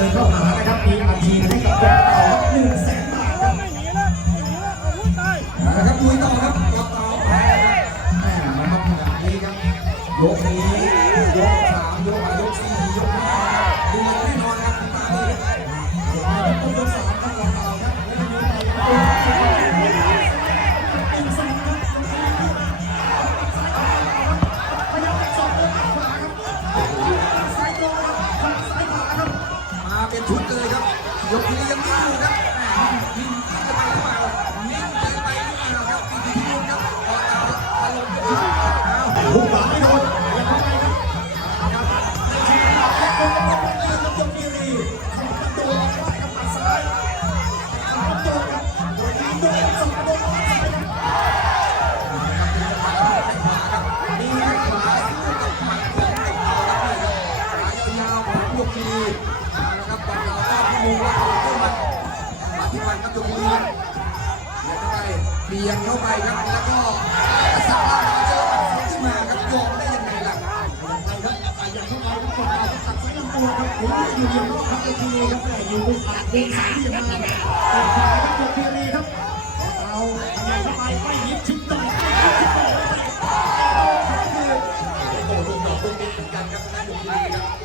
ดินเข้าหานะครับมีอัญชีให้กับต่อหนึ่งแสนบาทครับนะครับลุยต่อครับต่อแพ้ครับแม่นะครับขนาดนี้ครับยกนี้ยก มุมมาของเจ้ามันมาที่มันมาตรงมือเบียงเไปเบียงเข้าไปครับแล้วก็สาวเจอหมัดซ้ายขึ้นมาครับยอมได้ยังไงล่ะโอ้โหโดนดอกตรงนี้เหมือนกันครับทางด้านตรงนี้ครับ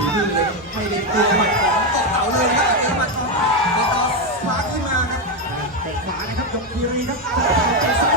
วิ่งเลยไม่ได้กลัวหมัดของตบเต่าเลยครับเอมัดของเดตอสปาร์คขึ้นมาครับตบขวานะครับยกคีรีครับ